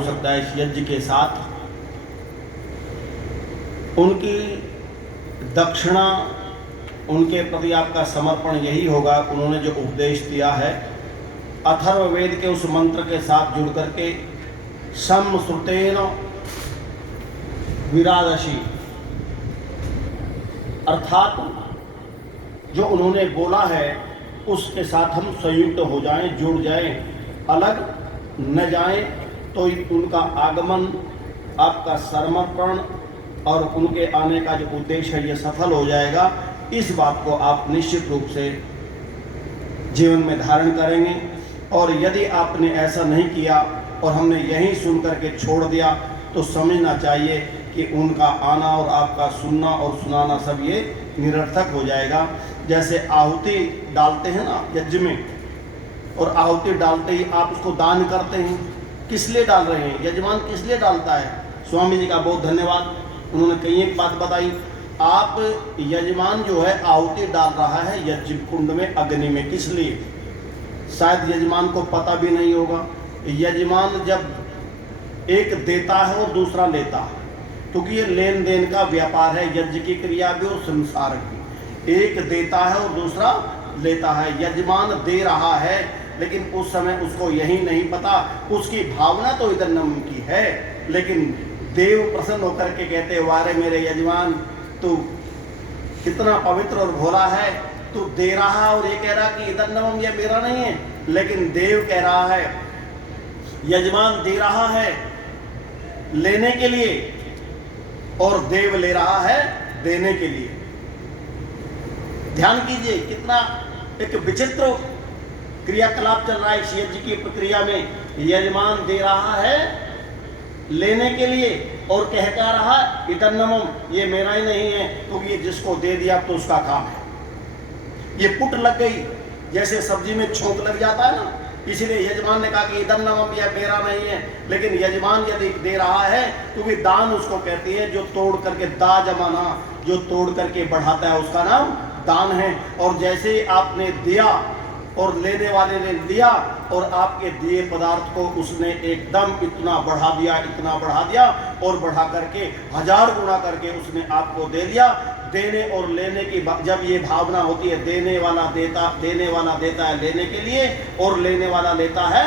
हो सकता है इस यज्ञ के साथ? उनकी दक्षिणा, उनके प्रति आपका समर्पण यही होगा। उन्होंने जो उपदेश दिया है अथर्ववेद के उस मंत्र के साथ जुड़ करके, सम श्रुतेन विरादशी, अर्थात जो उन्होंने बोला है उसके साथ हम संयुक्त हो जाएं, जुड़ जाएं, अलग न जाएं, तो उनका आगमन, आपका समर्पण और उनके आने का जो उद्देश्य है ये सफल हो जाएगा। इस बात को आप निश्चित रूप से जीवन में धारण करेंगे। और यदि आपने ऐसा नहीं किया और हमने यहीं सुन करके छोड़ दिया तो समझना चाहिए कि उनका आना और आपका सुनना और सुनाना सब ये निरर्थक हो जाएगा। जैसे आहुति डालते हैं ना यज्ञ में, और आहुति डालते ही आप उसको दान करते हैं, किस लिए डाल रहे हैं? यजमान किस लिए डालता है? स्वामी जी का बहुत धन्यवाद, उन्होंने कई एक बात बताई। आप यजमान जो है आहुति डाल रहा है यज्ञ कुंड में, अग्नि में, किस लिए? शायद यजमान को पता भी नहीं होगा। यजमान जब एक देता है और दूसरा लेता है, क्योंकि ये लेन देन का व्यापार है, यज्ञ की क्रिया भी और संसार की। एक देता है और दूसरा लेता है। यजमान दे रहा है लेकिन उस समय उसको यही नहीं पता, उसकी भावना तो इधर नम की है, लेकिन देव प्रसन्न होकर के कहते वारे मेरे यजमान, तू कितना पवित्र और भोला है, तू दे रहा और ये कह रहा कि इधर नमम ये मेरा नहीं है। लेकिन देव कह रहा है, यजमान दे रहा है लेने के लिए और देव ले रहा है देने के लिए। ध्यान कीजिए कितना एक विचित्र क्रियाकलाप चल रहा है इस यज्ञ की प्रक्रिया में। यजमान दे रहा है लेने के लिए और कहता रहा इधर नमम ये मेरा ही नहीं है, क्योंकि ये जिसको दे दिया तो उसका काम है। ये पुट लग गई, जैसे सब्जी में छोंक लग जाता है ना, इसीलिए यजमान ने कहा कि इधर नमम यह मेरा नहीं है। लेकिन यजमान यदि दे रहा है, क्योंकि दान उसको कहती है जो तोड़ करके, दा जमाना, जो तोड़ करके बढ़ाता है उसका नाम दान है। और जैसे ही आपने दिया और लेने वाले ने लिया और आपके दिए पदार्थ को उसने एकदम इतना बढ़ा दिया, इतना बढ़ा दिया और बढ़ा करके 1000 गुना करके उसने आपको दे दिया। देने और लेने की जब ये भावना होती है, देने वाला देता है लेने के लिए और लेने वाला लेता है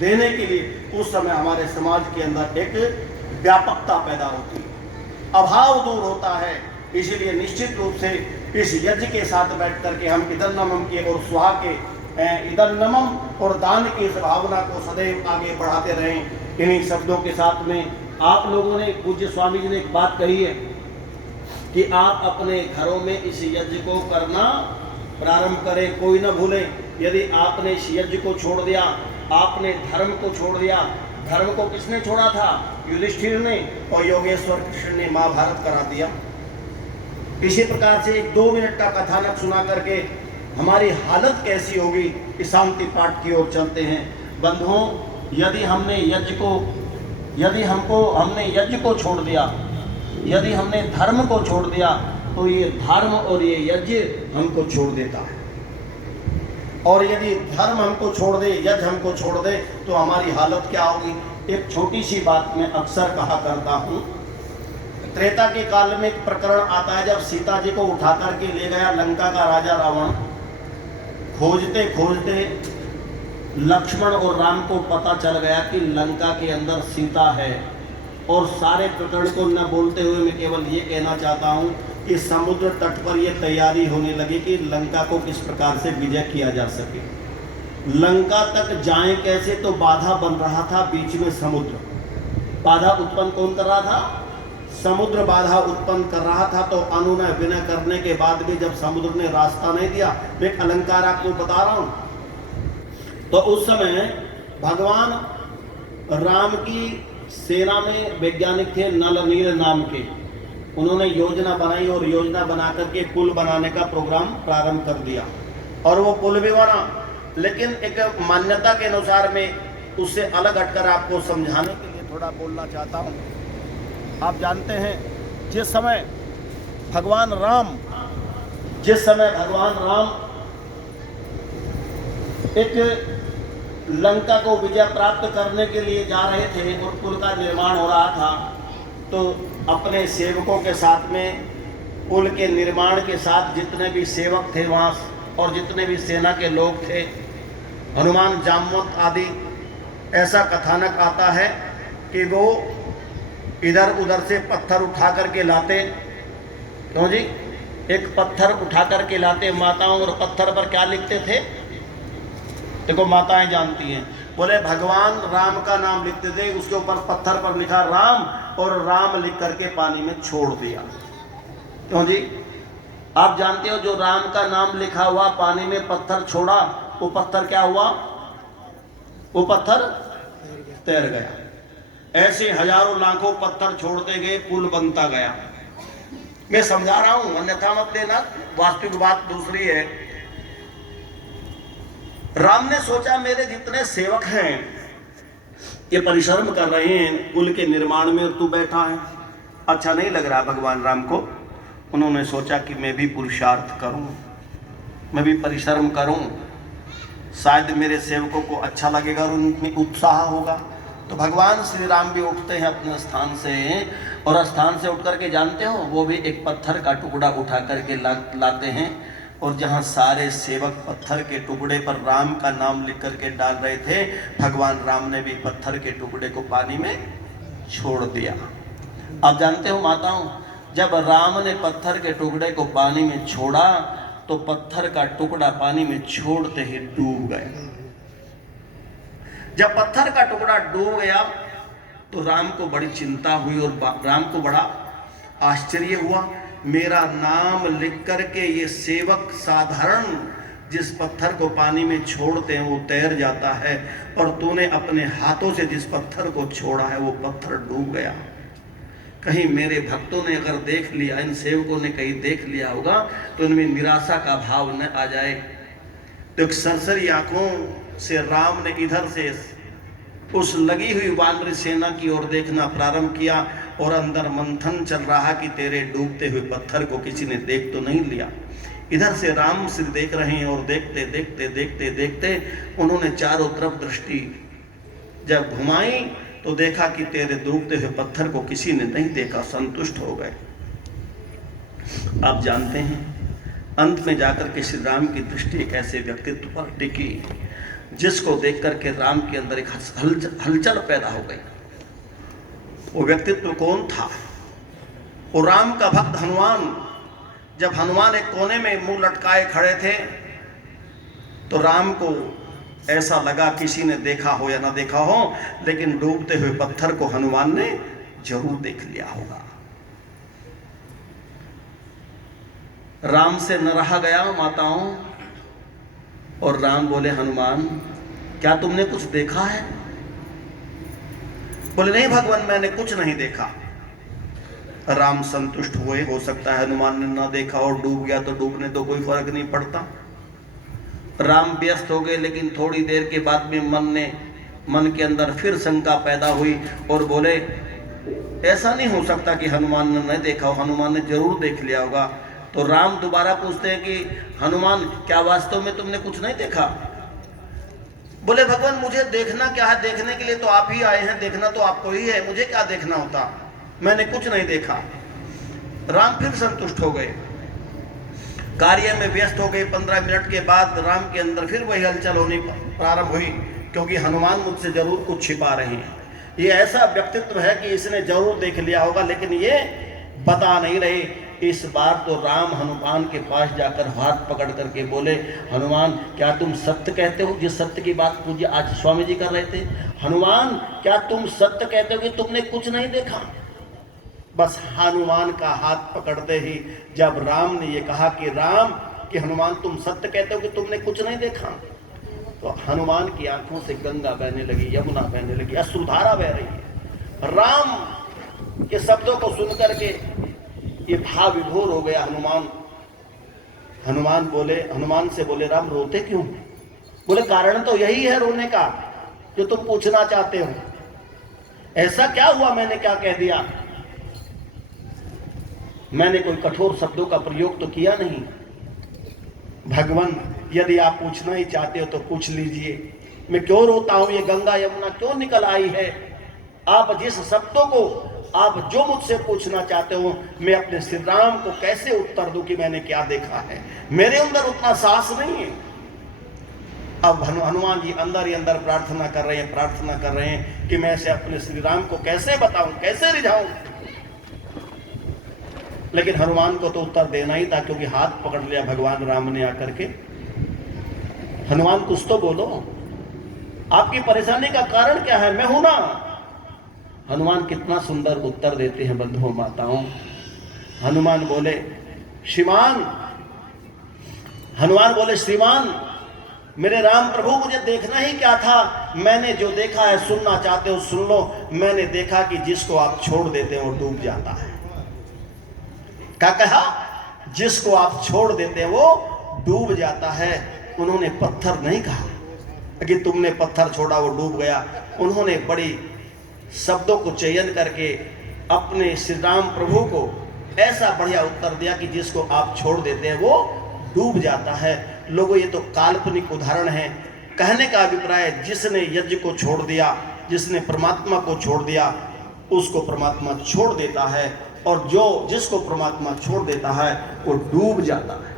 देने के लिए, उस समय हमारे समाज के अंदर एक व्यापकता पैदा होती है, अभाव दूर होता है। इसीलिए निश्चित रूप से इस यज्ञ के साथ बैठ करके हम इधर नमम के और स्वाहा के, इधर नमम और दान की इस भावना को सदैव आगे बढ़ाते रहें। इन्हीं शब्दों के साथ में आप लोगों ने, पूज्य स्वामी जी ने एक बात कही है कि आप अपने घरों में इस यज्ञ को करना प्रारंभ करें, कोई न भूले। यदि आपने इस यज्ञ को छोड़ दिया, आपने धर्म को छोड़ दिया। धर्म को किसने छोड़ा था? युधिष्ठिर ने, और योगेश्वर कृष्ण ने महाभारत करा दिया। इसी प्रकार से एक 2 मिनट का कथानक सुना करके हमारी हालत कैसी होगी, इस शांति पाठ की ओर चलते हैं। बंधुओं, यदि हमने यज्ञ को छोड़ दिया, यदि हमने धर्म को छोड़ दिया, तो ये धर्म और ये यज्ञ हमको छोड़ देता है। और यदि धर्म हमको छोड़ दे, यज्ञ हमको छोड़ दे, तो हमारी हालत क्या होगी? एक छोटी सी बात मैं अक्सर कहा करता हूँ। त्रेता के काल में एक प्रकरण आता है, जब सीता जी को उठा करके ले गया लंका का राजा रावण। खोजते खोजते लक्ष्मण और राम को पता चल गया कि लंका के अंदर सीता है। और सारे प्रकरण को न बोलते हुए मैं केवल ये कहना चाहता हूँ कि समुद्र तट पर यह तैयारी होने लगी कि लंका को किस प्रकार से विजय किया जा सके। लंका तक जाएं कैसे, तो बाधा बन रहा था बीच में समुद्र। बाधा उत्पन्न कौन कर रहा था? समुद्र बाधा उत्पन्न कर रहा था। तो अनुनय विनय करने के बाद भी जब समुद्र ने रास्ता नहीं दिया, मैं एक अलंकार आपको बता रहा हूँ, तो उस समय भगवान राम की सेना में वैज्ञानिक थे नल नील नाम के। उन्होंने योजना बनाई और योजना बना करके पुल बनाने का प्रोग्राम प्रारंभ कर दिया, और वो पुल भी बना। लेकिन एक मान्यता के अनुसार मैं उससे अलग हटकर आपको समझाने के लिए थोड़ा बोलना चाहता हूँ। आप जानते हैं जिस समय भगवान राम एक लंका को विजय प्राप्त करने के लिए जा रहे थे और पुल का निर्माण हो रहा था, तो अपने सेवकों के साथ में पुल के निर्माण के साथ जितने भी सेवक थे वहाँ और जितने भी सेना के लोग थे, हनुमान, जामवंत आदि, ऐसा कथानक आता है कि वो इधर उधर से पत्थर उठा करके लाते। क्यों जी? एक पत्थर उठा करके लाते माताओं, और पत्थर पर क्या लिखते थे? देखो माताएं जानती हैं, बोले भगवान राम का नाम लिखते थे, उसके ऊपर पत्थर पर लिखा राम, और राम लिख करके पानी में छोड़ दिया। क्यों जी? आप जानते हो जो राम का नाम लिखा हुआ पानी में पत्थर छोड़ा, वो पत्थर क्या हुआ? वो पत्थर तैर गया। ऐसे हजारों लाखों पत्थर छोड़ते गए, पुल बनता गया। मैं समझा रहा हूं, अन्यथा मत लेना, वास्तविक बात दूसरी है। राम ने सोचा मेरे जितने सेवक हैं ये परिश्रम कर रहे हैं पुल के निर्माण में, और तू बैठा है, अच्छा नहीं लग रहा भगवान राम को। उन्होंने सोचा कि मैं भी पुरुषार्थ करूं, मैं भी परिश्रम करूं, शायद मेरे सेवकों को अच्छा लगेगा और उनमें उत्साह होगा। तो भगवान श्री राम भी उठते हैं अपने स्थान से, और स्थान से उठ करके जानते हो वो भी एक पत्थर का टुकड़ा उठा करके लाते हैं, और जहाँ सारे सेवक पत्थर के टुकड़े पर राम का नाम लिख करके डाल रहे थे, भगवान राम ने भी पत्थर के टुकड़े को पानी में छोड़ दिया। आप जानते हो माताओं, जब राम ने पत्थर के टुकड़े को पानी में छोड़ा तो पत्थर का टुकड़ा पानी में छोड़ते ही डूब गया। जब पत्थर का टुकड़ा डूब गया तो राम को बड़ी चिंता हुई और राम को बड़ा आश्चर्य हुआ। मेरा नाम लिख करके ये सेवक साधारण जिस पत्थर को पानी में छोड़ते हैं वो तैर जाता है, और तूने अपने हाथों से जिस पत्थर को छोड़ा है वो पत्थर डूब गया। कहीं मेरे भक्तों ने अगर देख लिया, इन सेवकों ने कहीं देख लिया होगा तो इनमें निराशा का भाव न आ जाए। तो एक सरसरी आंखों से राम ने इधर से उस लगी हुई वानरी सेना की ओर देखना प्रारंभ किया, और अंदर मंथन चल रहा कि तेरे डूबते हुए पत्थर को किसी ने देख तो नहीं लिया। इधर से राम सिर देख रहे हैं, और देखते देखते देखते देखते उन्होंने चारों तरफ दृष्टि जब घुमाई तो देखा कि तेरे डूबते हुए पत्थर को किसी ने नहीं देखा, संतुष्ट हो गए। आप जानते हैं अंत में जाकर के श्री राम की दृष्टि एक ऐसे व्यक्तित्व पर टिकी जिसको देख करके राम के अंदर एक हलचल पैदा हो गई। वो व्यक्तित्व कौन था? वो राम का भक्त हनुमान। जब हनुमान एक कोने में मुंह लटकाए खड़े थे तो राम को ऐसा लगा किसी ने देखा हो या ना देखा हो, लेकिन डूबते हुए पत्थर को हनुमान ने जरूर देख लिया होगा। राम से न रहा गया माताओं, और राम बोले हनुमान क्या तुमने कुछ देखा है? बोले नहीं भगवान, मैंने कुछ नहीं देखा। राम संतुष्ट हुए, हो सकता है हनुमान ने ना देखा और डूब गया तो डूबने तो कोई फर्क नहीं पड़ता। राम व्यस्त हो गए, लेकिन थोड़ी देर के बाद में मन के अंदर फिर शंका पैदा हुई और बोले ऐसा नहीं हो सकता कि हनुमान ने नहीं देखा हो, हनुमान ने जरूर देख लिया होगा। तो राम दोबारा पूछते हैं कि हनुमान क्या वास्तव में तुमने कुछ नहीं देखा? बोले भगवान मुझे देखना क्या है, देखने के लिए तो आप ही आए हैं, देखना तो आपको ही है, मुझे क्या देखना होता, मैंने कुछ नहीं देखा। राम फिर संतुष्ट हो गए, कार्य में व्यस्त हो गए। 15 मिनट के बाद राम के अंदर फिर वही हलचल होनी प्रारंभ हुई, क्योंकि हनुमान मुझसे जरूर कुछ छिपा रहे हैं। ये ऐसा व्यक्तित्व है कि इसने जरूर देख लिया होगा, लेकिन ये बता नहीं रहे। इस बार तो राम हनुमान के पास जाकर हाथ पकड़ करके बोले हनुमान क्या तुम सत्य कहते हो? जिस सत्य की बात पूज्य आज स्वामी जी कर रहे थे, हनुमान क्या तुम सत्य कहते हो कि तुमने कुछ नहीं देखा? बस हनुमान का हाथ पकड़ते ही जब राम ने ये कहा कि राम कि हनुमान तुम सत्य कहते हो कि तुमने कुछ नहीं देखा, तो हनुमान की आंखों से गंगा बहने लगी, यमुना बहने लगी, अश्रुधारा बह रही है। राम के शब्दों को सुन करके ये भाव विभोर हो गया हनुमान से बोले राम रोते क्यों? बोले कारण तो यही है रोने का जो तुम पूछना चाहते हो। ऐसा क्या हुआ, मैंने क्या कह दिया? मैंने कोई कठोर शब्दों का प्रयोग तो किया नहीं। भगवान यदि आप पूछना ही चाहते हो तो पूछ लीजिए, मैं क्यों रोता हूं, ये गंगा यमुना क्यों निकल आई है। आप जिस शब्दों को आप जो मुझसे पूछना चाहते हो, मैं अपने श्री राम को कैसे उत्तर दूं कि मैंने क्या देखा है। मेरे अंदर उतना साहस नहीं है। अब हनुमान जी अंदर ही अंदर प्रार्थना कर रहे हैं कि मैं ऐसे अपने श्री राम को कैसे बताऊं, कैसे रिझाऊं। लेकिन हनुमान को तो उत्तर देना ही था, क्योंकि हाथ पकड़ लिया भगवान राम ने आकर के। हनुमान कुछ तो बोलो, आपकी परेशानी का कारण क्या है, मैं हूं ना। हनुमान कितना सुंदर उत्तर देते हैं बंधुओं माताओं। हनुमान बोले श्रीमान, मेरे राम प्रभु, मुझे देखना ही क्या था। मैंने जो देखा है, सुनना चाहते हो सुन लो। मैंने देखा कि जिसको आप छोड़ देते हैं वो डूब जाता है। क्या कहा? जिसको आप छोड़ देते हैं वो डूब जाता है। उन्होंने पत्थर नहीं कहा कि तुमने पत्थर छोड़ा वो डूब गया। उन्होंने बड़ी शब्दों को चयन करके अपने श्री राम प्रभु को ऐसा बढ़िया उत्तर दिया कि जिसको आप छोड़ देते हैं वो डूब जाता है। लोगों, ये तो काल्पनिक उदाहरण है। कहने का अभिप्राय, जिसने यज्ञ को छोड़ दिया, जिसने परमात्मा को छोड़ दिया, उसको परमात्मा छोड़ देता है। और जिसको परमात्मा छोड़ देता है वो डूब जाता है,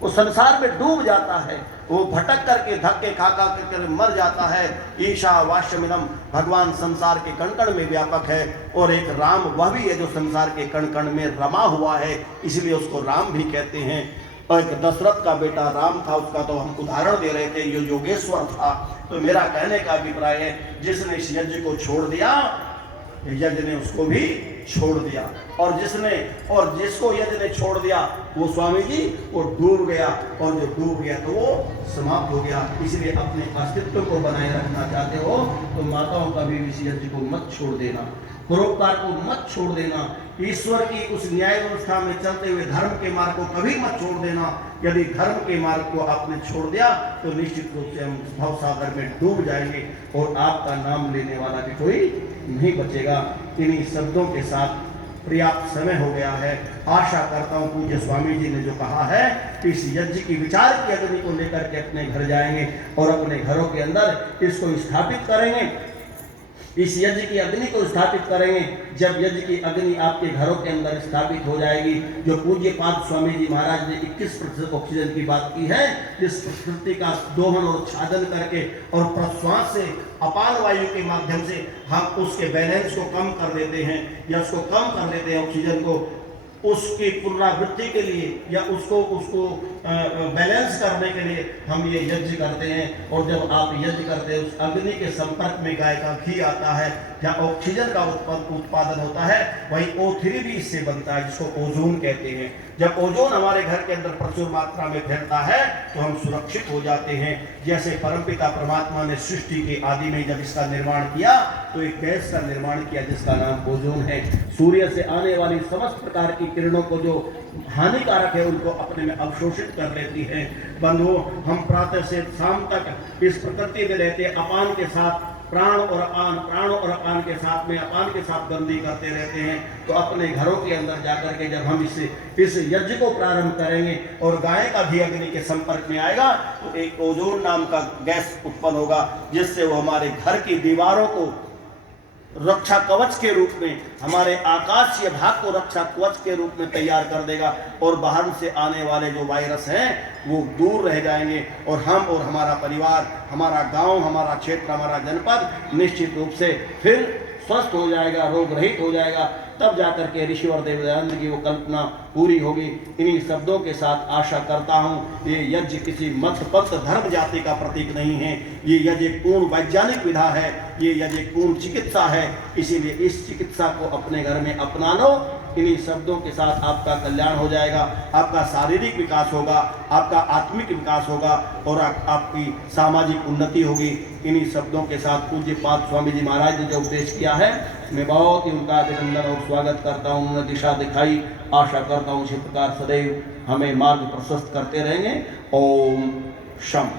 वो संसार में डूब जाता है। वो भटक करके धक्के खा कर मर जाता है। ईशावास्यमिदं, भगवान संसार के कण कण में व्यापक है। और एक राम वह भी है जो संसार के कण कण में रमा हुआ है, इसलिए उसको राम भी कहते हैं। और एक दशरथ का बेटा राम था, उसका तो हम उदाहरण दे रहे थे, ये योगेश्वर था। तो मेरा कहने का अभिप्राय है, जिसने इस यज्ञ को छोड़ दिया, यज्ञ ने उसको भी छोड़ दिया। और जिसको यज्ञ ने छोड़ दिया वो स्वामी जी वो डूब गया। और जो डूब गया तो वो समाप्त हो गया। इसलिए अपने अस्तित्व को बनाए रखना चाहते हो तो माताओं का भी इस यज्ञ को मत छोड़ देना, परोपकार को मत छोड़ देना। ईश्वर की उस न्याय व्यवस्था में चलते हुए धर्म के मार्ग को कभी मत छोड़ देना। यदि धर्म के मार्ग को आपने छोड़ दिया तो निश्चित रूप से हम भवसागर में डूब जाएंगे और आपका नाम लेने वाला भी कोई नहीं बचेगा। इन्हीं शब्दों के साथ पर्याप्त समय हो गया है। आशा करता हूँ पूज्य स्वामी जी ने जो कहा है कि इस यज्ञ की विचार की अग्नि को लेकर के अपने घर जाएंगे और अपने घरों के अंदर इसको स्थापित करेंगे। इस यज्ञ की अग्नि को स्थापित करेंगे। जब यज्ञ की अग्नि आपके घरों के अंदर स्थापित हो जाएगी, जो पूज्य पाद स्वामी जी महाराज ने 21% ऑक्सीजन की बात की है, जिस प्रकृति का दोहन और छादन करके और प्रश्वास से अपान वायु के माध्यम से हम उसके बैलेंस को कम कर देते हैं या उसको कम कर देते हैं ऑक्सीजन को, उसकी पुनरावृत्ति के लिए या उसको बैलेंस करने के लिए हम ये यज्ञ करते हैं। और जब आप यज्ञ करते हैं, उस अग्नि के संपर्क में गाय का घी आता है, जहाँ ऑक्सीजन का उत्पादन होता है, वही O3 भी इससे बनता है, जिसको ओजोन कहते हैं। जब ओजोन हमारे घर के अंदर प्रचुर मात्रा में फैलता है तो हम सुरक्षित हो जाते हैं। जैसे परमपिता परमात्मा ने सृष्टि के आदि में जब इसका निर्माण किया तो एक गैस का निर्माण किया जिसका नाम ओजोन है। सूर्य से आने वाली समस्त प्रकार की किरणों को जो हानिकारक है उनको अपने में अवशोषित कर लेती है। बंधुओं, हम प्रातः से शाम तक इस प्रकृति में रहते, अपान के साथ प्राण और अपान, प्राण और अपान के साथ में अपान के साथ बंदी करते रहते हैं। तो अपने घरों के अंदर जाकर के जब हम इस यज्ञ को प्रारंभ करेंगे और गाय का भी अग्नि के संपर्क में आएगा तो एक ओजोन नाम का गैस उत्पन्न होगा, जिससे वो हमारे घर की दीवारों को रक्षा कवच के रूप में, हमारे आकाशीय भाग को रक्षा कवच के रूप में तैयार कर देगा। और बाहर से आने वाले जो वायरस हैं वो दूर रह जाएंगे और हम और हमारा परिवार, हमारा गांव, हमारा क्षेत्र, हमारा जनपद निश्चित रूप से फिर स्वस्थ हो जाएगा, रोग रहित हो जाएगा। तब जाकर के ऋषि और देवदयानंद की वो कल्पना पूरी होगी। इन्हीं शब्दों के साथ आशा करता हूँ ये यज्ञ किसी मत पंथ धर्म जाति का प्रतीक नहीं है। ये यज्ञ पूर्ण वैज्ञानिक विधा है, ये यज्ञ पूर्ण चिकित्सा है। इसीलिए इस चिकित्सा को अपने घर में अपना लो। इन्हीं शब्दों के साथ आपका कल्याण हो जाएगा, आपका शारीरिक विकास होगा, आपका आत्मिक विकास होगा और आपकी सामाजिक उन्नति होगी। इन्हीं शब्दों के साथ पूज्य पाद स्वामी जी महाराज ने जो उपदेश किया है, मैं बहुत ही उनका अभिनंदन और स्वागत करता हूँ। उन्होंने दिशा दिखाई, आशा करता हूँ इसी प्रकार सदैव हमें मार्ग प्रशस्त करते रहेंगे। ओम शम।